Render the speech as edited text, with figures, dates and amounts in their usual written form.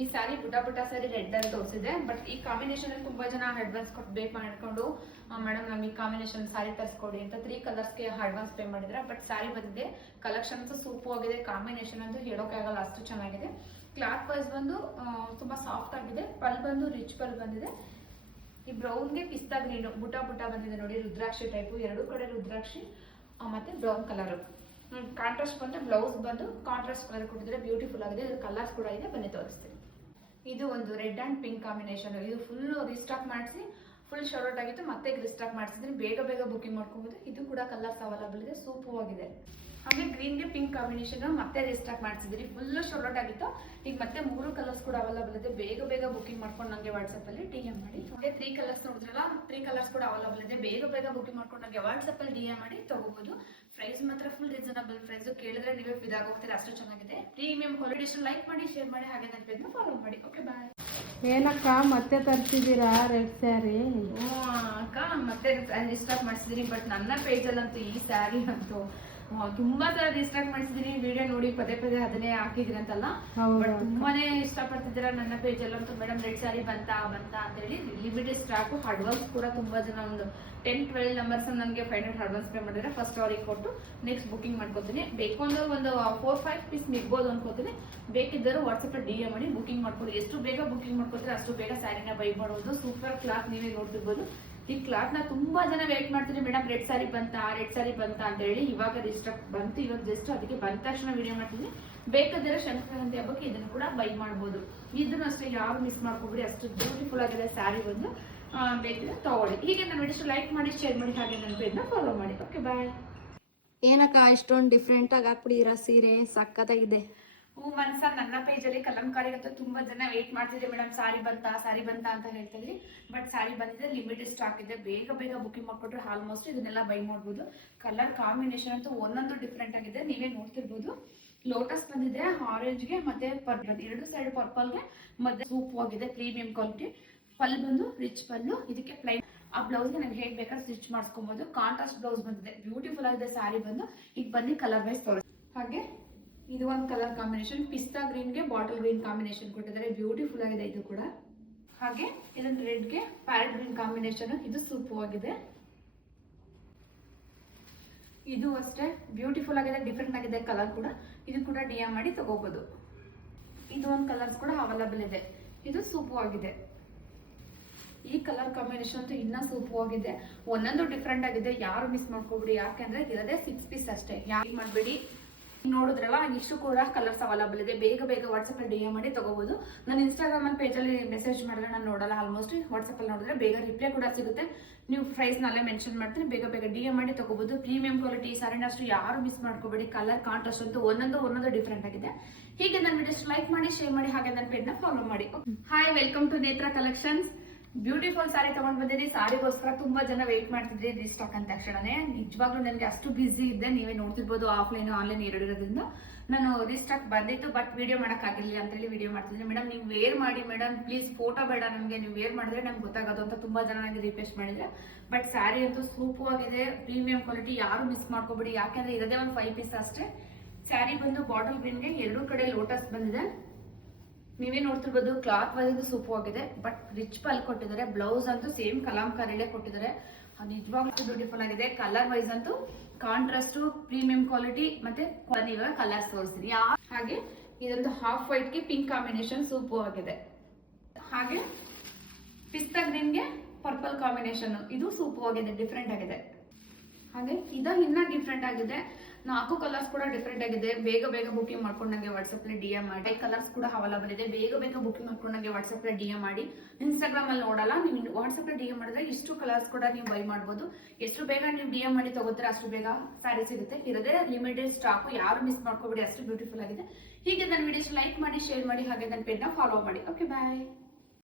ಈ ಸ್ಯಾರಿ ಬುಟ್ಟ ಸ್ಯಾರಿ ರೆಡ್ ಅಲ್ಲಿ ತೋರಿಸಿದೆ. ಬಟ್ ಈ ಕಾಂಬಿನೇಷನ್ ಅಲ್ಲಿ ತುಂಬಾ ಜನ ಅಡ್ವಾನ್ಸ್ ಕೊಟ್ಟು ಬೇಕು ಮಾಡ್ಕೊಂಡು ಮೇಡಮ್ ನಮ್ಗೆ ಈ ಕಾಂಬಿನೇಷನ್ ಸ್ಯಾರಿ ತರಿಸ್ಕೊಡಿ ಅಂತ 3 ಕಲರ್ಸ್ಗೆ ಅಡ್ವಾನ್ಸ್ ಪೇ ಮಾಡಿದ್ರೆ. ಬಟ್ ಸ್ಯಾರಿ ಬಂದಿದೆ, ಕಲೆಕ್ಷನ್ಸ್ ಸೂಪರ್ ಆಗಿದೆ, ಕಾಂಬಿನೇಷನ್ ಅಂತೂ ಹೇಳೋಕೆ ಆಗಲ್ಲ, ಅಷ್ಟು ಚೆನ್ನಾಗಿದೆ. ಕ್ಲಾತ್ ವೈಸ್ ಬಂದು ತುಂಬಾ ಸಾಫ್ಟ್ ಆಗಿದೆ. ಪಲ್ ಬಂದು ರಿಚ್ ಪಲ್ ಬಂದಿದೆ. ಈ ಬ್ರೌನ್ಗೆ ಪಿಸ್ತಾ ಗ್ರೀನ್ ಬುಟ್ಟ ಬಂದಿದೆ ನೋಡಿ, ರುದ್ರಾಕ್ಷಿ ಟೈಪು, ಎರಡು ಕಡೆ ರುದ್ರಾಕ್ಷಿ ಮತ್ತೆ ಬ್ರೌನ್ ಕಲರ್. ಕಾಂಟ್ರಾಸ್ಟ್ ಬಂದ್ರೆ ಬ್ಲೌಸ್ ಬಂದು ಕಾಂಟ್ರಾಸ್ಟ್ ಕಲರ್ ಕೊಟ್ಟಿದ್ರೆ ಬ್ಯೂಟಿಫುಲ್ ಆಗಿದೆ. ಇದ್ರ ಕಲರ್ಸ್ ಕೂಡ ಇದೆ, ಬನ್ನಿ ತೋರಿಸ್ತೀನಿ. ಇದು ಒಂದು ರೆಡ್ ಅಂಡ್ ಪಿಂಕ್ ಕಾಂಬಿನೇಷನ್. ಇದು ಫುಲ್ ರೀಸ್ಟಾಕ್ ಮಾಡಿಸಿ ಫುಲ್ ಶಾರ್ಟ್ ಆಗಿತ್ತು, ಮತ್ತೆ ರೀಸ್ಟಾಕ್ ಮಾಡಿಸಿದ್ರೆ ಬೇಗ ಬುಕಿಂಗ್ ಮಾಡ್ಕೋಬಹುದು. ಇದು ಕೂಡ ಕಲರ್ಸ್ ಅವೈಲಬಲ್ ಇದೆ, ಸೂಪರ್ ಆಗಿದೆ. ಹಾಗೆ ಗ್ರೀನ್ಗೆ ಪಿಂಕ್ ಕಾಂಬಿನೇಷನ್ ಮತ್ತೆ ರೀಸ್ಟಾಕ್ ಮಾಡಿಸಿದ್ರಿ, ಫುಲ್ ಶಾರ್ಟ್ ಆಗಿತ್ತು. ಈಗ ಮತ್ತೆ 3 ಕಲರ್ಸ್ ಕೂಡ ಅವೈಲಬಲ್ ಇದೆ. ಬೇಗ ಬುಕಿಂಗ್ ಮಾಡ್ಕೊಂಡು ನನಗೆ ವಾಟ್ಸ್ಆಪ್ ಅಲ್ಲಿ DM ಮಾಡಿ. ಹಾಗೆ 3 ಕಲರ್ಸ್ ನೋಡಿದ್ರಲ್ಲ, 3 ಕಲರ್ಸ್ ಕೂಡ ಅವೈಲಬಲ್ ಇದೆ. ಬೇಗ ಬುಕಿಂಗ್ ಮಾಡ್ಕೊಂಡು ನನಗೆ ವಾಟ್ಸ್ಆಪ್ ಅಲ್ಲಿ DM ಮಾಡಿ ತಗೋಬಹುದು. ಪ್ರೈಸ್ ಮಾತ್ರ ಫುಲ್ ರೀಸನಬಲ್ ಪ್ರೈಸ್, ಕೇಳಿದ್ರೆ ನೀವೇ ಫಿದಾಗಿ ಹೋಗ್ತೀರಾ, ಅಷ್ಟು ಚೆನ್ನಾಗಿದೆ. Premium quality. ಲೈಕ್ ಮಾಡಿ, ಶೇರ್ ಮಾಡಿ, ಹಾಗೆ ನನ್ನ ಪೇಜ್ನ ಫಾಲೋ ಮಾಡಿ. ಓಕೆ, ಬಾಯ್. ಏನಕ್ಕ ಮತ್ತೆ ತರ್ತಿದ್ದೀರಾ ರೆಡ್ ಸ್ಯಾರಿ? ಅಕ್ಕ ಮತ್ತೆ ರೀಸ್ಟಾಕ್ ಮಾಡಿಸಿದೀನಿ. ಬಟ್ ನನ್ನ ಪೇಜಲ್ಲಂತೂ ಈ ಸ್ಯಾರಿ ಅಂತೂ ತುಂಬಾ ತರ ರೀಸ್ಟಾಕ್ ಮಾಡಿಸಿದೀನಿ. ವಿಡಿಯೋ ನೋಡಿ ಪದೇ ಅದನ್ನೇ ಹಾಕಿದಿರಿ ಅಂತಲ್ಲ, ಬಟ್ ತುಂಬಾನೇ ಇಷ್ಟಪಡ್ತಿದ್ದೀರಾ ನನ್ನ ಪೇಜ್ ಅಲ್ಲಂತೂ. ಮೇಡಮ್ ರೆಡ್ ಸ್ಯಾರಿ ಬಂತಾ ಅಂತ ಹೇಳಿ ಲಿಮಿಟೆಡ್ ಸ್ಟಾಕ್. ಅಡ್ವಾನ್ಸ್ ಕೂಡ ತುಂಬಾ ಜನ ಒಂದು 10-12 ನಂಬರ್ಸ್ ನನಗೆ 500 ಅಡ್ವಾನ್ಸ್ ಪೇ ಮಾಡಿದ್ರೆ ಫಸ್ಟ್ ಅವ್ರಿಗೆ ಕೊಟ್ಟು ನೆಕ್ಸ್ಟ್ ಬುಕಿಂಗ್ ಮಾಡ್ಕೊತೀನಿ. ಬೇಕು ಅಂದ್ರೆ ಒಂದು 4-5 ಪೀಸ್ ಮಿಗ್ಬೋದು ಅನ್ಕೋತೀನಿ. ಬೇಕಿದ್ದರೂ ವಾಟ್ಸಪ್ DM ಮಾಡಿ ಬುಕಿಂಗ್ ಮಾಡ್ಕೊಳ್ಳಿ. ಎಷ್ಟು ಬೇಗ ಬುಕಿಂಗ್ ಮಾಡ್ಕೊತಾರೆ ಅಷ್ಟು ಬೇಗ ಸ್ಯಾರಿನ ಬೈ ಮಾಡೋದು. ಸೂಪರ್ ಕ್ಲಾತ್, ನೀವೇ ನೋಡ್ತಿರ್ಬೋದು. ಈ ಕ್ಲಾತ್ ನ ತುಂಬಾ ಜನ ವೇಟ್ ಮಾಡ್ತೀನಿ, ಮೇಡಮ್ ರೆಡ್ ಸ್ಯಾರಿ ಬಂತಾ ಅಂತ ಹೇಳಿ. ಇವಾಗ ರಿಸ್ಟಾಕ್ ಬಂತು, ಇವಾಗ ಜಸ್ಟ್ ಅದಕ್ಕೆ ಬಂದ ತಕ್ಷಣ ವಿಡಿಯೋ ಮಾಡ್ತೀನಿ. ಬೇಕಾದ್ರೆ ಸಂಕ್ರಾಂತಿ ಹಬ್ಬಕ್ಕೆ ಇದನ್ನು ಕೂಡ ಬೈ ಮಾಡ್ಬೋದು. ಇದನ್ನು ಅಷ್ಟೇ ಯಾರು ಮಿಸ್ ಮಾಡ್ಕೊಬಿಡಿ, ಅಷ್ಟು ಬ್ಯೂಟಿಫುಲ್ ಆಗಿದೆ ಸ್ಯಾರಿ ಬಂದು. ಬೇಕಿದ್ರೆ ತಗೊಳ್ಳಿ. ಹೀಗೆ ನನ್ನ ವಿಡಿಯೋ ಲೈಕ್ ಮಾಡಿ, ಶೇರ್ ಮಾಡಿ, ಹಾಗೆ ನನ್ನ ಪೇಜ್ನ ಫಾಲೋ ಮಾಡಿ. ಓಕೆ, ಬಾಯ್. ಏನಕ್ಕ ಇಷ್ಟೊಂದು ಡಿಫ್ರೆಂಟ್ ಆಗಿ ಹಾಕ್ಬಿಟ್ಟಿರಾ ಸೀರೆ, ಸಕ್ಕತ್ತಾಗಿದೆ. ಮನ್ಸ ನನ್ನ ಪೇಜಲ್ಲಿ ಕಲಂಕಾರಿಗಂತೂ ತುಂಬಾ ಜನ ವೇಟ್ ಮಾಡ್ತಿದ್ದೆ, ಮೇಡಮ್ ಸಾರಿ ಬಂತಾ ಅಂತ ಹೇಳ್ತಾ ಇದ್ರಿ. ಬಟ್ ಸಾರಿ ಬಂದಿದೆ, ಲಿಮಿಟೆಡ್ ಸ್ಟಾಕ್ ಇದೆ. ಬೇಗ ಬುಕಿಂಗ್ ಮಾಡ್ಕೊಟ್ರೆ ಆಲ್ಮೋಸ್ಟ್ ಇದನ್ನೆಲ್ಲ ಬೈ ಮಾಡ್ಬೋದು. ಕಲರ್ ಕಾಂಬಿನೇಷನ್ ಅಂತೂ ಒಂದೊಂದು ಡಿಫ್ರೆಂಟ್ ಆಗಿದೆ, ನೀವೇ ನೋಡ್ತಿರ್ಬೋದು. ಲೋಟಸ್ ಬಂದಿದೆ ಆರೆಂಜ್ಗೆ ಮತ್ತೆ ಪರ್ಪಲ್, 2 ಸೈಡ್ ಪರ್ಪಲ್ಗೆ ಮತ್ತೆ ಸೂಪ್ ಆಗಿದೆ, ಪ್ರೀಮಿಯಂ ಕ್ವಾಲಿಟಿ. ಪಲ್ ಬಂದು ರಿಚ್ ಪಲ್ಲು, ಇದಕ್ಕೆ ಪ್ಲೈನ್. ಆ ಬ್ಲೌಸ್ಗೆ ನಾನು ಹೇಗೆ ಬೇಕಾದ್ರೆ ಸ್ಟಿಚ್ ಮಾಡಿಸ್ಕೊಬಹುದು. ಕಾಂಟ್ರಾಸ್ಟ್ ಬ್ಲೌಸ್ ಬಂದಿದೆ, ಬ್ಯೂಟಿಫುಲ್ ಆಗಿದೆ ಸ್ಯಾರಿ ಬಂದು. ಈಗ ಬನ್ನಿ ಕಲರ್ ವೈಸ್ ತೋರಿಸಿ. ಹಾಗೆ ಇದು ಒಂದು ಕಲರ್ ಕಾಂಬಿನೇಷನ್, ಪಿಸ್ತಾ ಗ್ರೀನ್ಗೆ ಬಾಟಲ್ ಗ್ರೀನ್ ಕಾಂಬಿನೇಷನ್ ಕೊಟ್ಟಿದ್ದಾರೆ, ಬ್ಯೂಟಿಫುಲ್ ಆಗಿದೆ ಇದು ಕೂಡ. ಹಾಗೆ ಇದೊಂದು ರೆಡ್ಗೆ ಪ್ಯಾರೆಟ್ ಗ್ರೀನ್ ಕಾಂಬಿನೇಷನ್, ಇದು ಸೂಪರ್ ಆಗಿದೆ. ಇದು ಅಷ್ಟೇ ಬ್ಯೂಟಿಫುಲ್ ಆಗಿದೆ, ಡಿಫ್ರೆಂಟ್ ಆಗಿದೆ ಕಲರ್ ಕೂಡ. ಇದು ಕೂಡ DM ಮಾಡಿ ತಗೋಬಹುದು. ಇದು ಒಂದು ಕಲರ್ಸ್ ಕೂಡ ಅವೈಲಬಲ್ ಇದೆ, ಇದು ಸೂಪರ್ ಆಗಿದೆ. ಈ ಕಲರ್ ಕಾಂಬಿನೇಷನ್ ಅಂತೂ ಇನ್ನ ಸೂಪರ್ ಆಗಿದೆ, ಒಂದೊಂದು ಡಿಫ್ರೆಂಟ್ ಆಗಿದೆ. ಯಾರು ಮಿಸ್ ಮಾಡ್ಕೋಬಿಡಿ, ಯಾಕೆಂದ್ರೆ ಇರೋದೇ 6 ಪೀಸ್ ಅಷ್ಟೇ, ಯಾರು ಮಾಡಬೇಡಿ. ನೋಡಿದ್ರಲ್ಲ, ಇಷ್ಟು ಕೂಡ ಕಲರ್ಸ್ ಅವೈಲಬಲ್ ಇದೆ. ಬೇಗ ವಾಟ್ಸಪ್ ಅಲ್ಲಿ DM ಮಾಡಿ ತಗೋಬಹುದು. ನಾನು ಇನ್ಸ್ಟಾಗ್ರಾಮ್ ಅಲ್ಲಿ ಪೇಜಲ್ಲಿ ಮೆಸೇಜ್ ಮಾಡಿದ್ರೆ ನಾನು ನೋಡಲ್ಲ, ಆಲ್ಮೋಸ್ಟ್ ವಾಟ್ಸಪ್ ಅಲ್ಲಿ ನೋಡಿದ್ರೆ ಬೇಗ ರಿಪ್ಲೈ ಕೂಡ ಸಿಗುತ್ತೆ. ನೀವು ಪ್ರೈಸ್ ನಲ್ಲೇ ಮೆನ್ಷನ್ ಮಾಡ್ತೀನಿ, ಬೇಗ DM ಮಾಡಿ ತಗೋಬಹುದು. ಪ್ರೀಮಿಯಂ ಕ್ವಾಲಿಟಿ ಸಾರಿನ ಅಷ್ಟು ಯಾರು ಮಿಸ್ ಮಾಡ್ಕೋಬೇಡಿ. ಕಲರ್ ಕಾಂಟ್ರಾಸ್ಟ್ ಅಂತೂ ಒಂದೊಂದು ಡಿಫ್ರೆಂಟ್ ಆಗಿದೆ. ಹೀಗೆ ನನ್ನ ವಿಡಿಯೋಸ್ ಲೈಕ್ ಮಾಡಿ, ಶೇರ್ ಮಾಡಿ, ಹಾಗೆ ನನ್ನ ಪೇಜ್ನ ಫಾಲೋ ಮಾಡಿ. ಹಾಯ್, ವೆಲ್ಕಮ್ ಟು ನೇತ್ರ ಕಲೆಕ್ಷನ್ಸ್. ಬ್ಯೂಟಿಫುಲ್ ಸಾರಿ ತಗೊಂಡ್ ಬಂದಿದ್ದೀನಿ. ಸಾರಿಗೋಸ್ಕರ ತುಂಬಾ ಜನ ವೇಟ್ ಮಾಡ್ತಿದ್ರಿ ರೀಸ್ಟಾಕ್ ಅಂದ ತಕ್ಷಣನೇ. ನಿಜವಾಗ್ಲೂ ನನಗೆ ಅಷ್ಟು ಬಿಸಿ ಇದ್ದೆ, ನೀವೇ ನೋಡ್ತಿರ್ಬೋದು. ಆಫ್ಲೈನ್ ಆನ್ಲೈನ್ ಎರಡಿರೋದ್ರಿಂದ ನಾನು ರೀಸ್ಟಾಕ್ ಬಂದಿತ್ತು, ಬಟ್ ವಿಡಿಯೋ ಮಾಡೋಕ್ಕಾಗಿಲ್ಲ ಅಂತೇಳಿ ವಿಡಿಯೋ ಮಾಡ್ತಿದ್ದೀನಿ. ಮೇಡಮ್ ನೀವು ವೇರ್ ಮಾಡಿ ಮೇಡಮ್, ಪ್ಲೀಸ್ ಫೋಟೋ ಬೇಡ ನಮಗೆ, ನೀವು ವೇರ್ ಮಾಡಿದ್ರೆ ನಮ್ಗೆ ಗೊತ್ತಾಗೋದು ಅಂತ ತುಂಬಾ ಜನ ನನಗೆ ರಿಕ್ವೆಸ್ಟ್ ಮಾಡಿದ್ರೆ. ಬಟ್ ಸ್ಯಾರಿ ಅಂತೂ ಸೂಪರ್ ಆಗಿದೆ, ಪ್ರೀಮಿಯಂ ಕ್ವಾಲಿಟಿ, ಯಾರು ಮಿಸ್ ಮಾಡ್ಕೋಬೇಡಿ. ಯಾಕೆಂದ್ರೆ ಇರೋದೇ ಒಂದು 5 ಪೀಸ್ ಅಷ್ಟೇ. ಸ್ಯಾರಿ ಬಂದು ಬಾಟಲ್ ಗ್ರೀನ್ಗೆ 2 ಕಡೆ ಲೋಟಸ್ ಬಂದಿದೆ, ನೀವೇ ನೋಡ್ತಿರ್ಬೋದು. ಕ್ಲಾತ್ ವೈಸ್ ಸೂಪರ್ ಆಗಿದೆ, ಬಟ್ ರಿಚ್ ಪಲ್ ಕೊಟ್ಟಿದ್ದಾರೆ. ಬ್ಲೌಸ್ ಅಂತೂ ಸೇಮ್ ಕಲಾಂಕಾರಿಲೇ ಕೊಟ್ಟಿದ್ದಾರೆ, ನಿಜವಾಗ್ಲೂ ಬ್ಯೂಟಿಫುಲ್ ಆಗಿದೆ. ಕಲರ್ ವೈಸ್ ಅಂತೂ ಕಾಂಟ್ರಾಸ್ಟ್, ಪ್ರೀಮಿಯಂ ಕ್ವಾಲಿಟಿ, ಮತ್ತೆ ಇವಾಗ ಕಲರ್ಸ್ ತೋರಿಸ್ತೀನಿ. ಹಾಗೆ ಇದೊಂದು ಹಾಫ್ ವೈಟ್ಗೆ ಪಿಂಕ್ ಕಾಂಬಿನೇಷನ್ ಸೂಪರ್ ಆಗಿದೆ. ಹಾಗೆ ಪಿಸ್ತಾ ಗ್ರೀನ್ಗೆ ಪರ್ಪಲ್ ಕಾಂಬಿನೇಷನ್, ಇದು ಸೂಪರ್ ಆಗಿದೆ, ಡಿಫ್ರೆಂಟ್ ಆಗಿದೆ. ಹಾಗೆ ಇದು ಇನ್ನ ಡಿಫ್ರೆಂಟ್ ಆಗಿದೆ, 4 ಕಲರ್ಸ್ ಕೂಡ ಡಿಫ್ರೆಂಟ್ ಆಗಿದೆ. ಬೇಗ ಬುಕಿಂಗ್ ಮಾಡ್ಕೊಂಡು ನನಗೆ ವಾಟ್ಸಪ್ ಅಲ್ಲಿ DM ಮಾಡಿ. ಕಲರ್ಸ್ ಕೂಡ ಅವೈಲಬಲ್ ಇದೆ, ಬೇಗ ಬುಕಿಂಗ್ ಮಾಡ್ಕೊಂಡು ನನಗೆ ವಾಟ್ಸಪ್ ಅಲ್ಲಿ DM ಮಾಡಿ. ಇನ್ಸ್ಟಾಗ್ರಾಮ್ ಅಲ್ಲಿ ನೋಡಲ್ಲ, ನೀವು ವಾಟ್ಸಪ್ ಅಲ್ಲಿ DM ಮಾಡಿದ್ರೆ ಇಷ್ಟು ಕಲರ್ಸ್ ಕೂಡ ನೀವು ಬೈ ಮಾಡ್ಬೋದು. ಎಷ್ಟು ಬೇಗ ನೀವು DM ಮಾಡಿ ತಗೋತೀರ ಅಷ್ಟು ಬೇಗ ಸ್ಯಾರಿ ಸಿಗುತ್ತೆ. ಇರೋದೇ ಲಿಮಿಟೆಡ್ ಸ್ಟಾಕ್, ಯಾರು ಮಿಸ್ ಮಾಡ್ಕೋಬೇಡಿ, ಅಷ್ಟು ಬ್ಯೂಟಿಫುಲ್ ಆಗಿದೆ. ಹೀಗೆ ನನ್ನ ವಿಡಿಯೋಸ್ ಲೈಕ್ ಮಾಡಿ, ಶೇರ್ ಮಾಡಿ, ಹಾಗೆ ನನ್ನ ಪೇಜ್ನ ಫಾಲೋ ಮಾಡಿ. ಓಕೆ, ಬಾಯ್.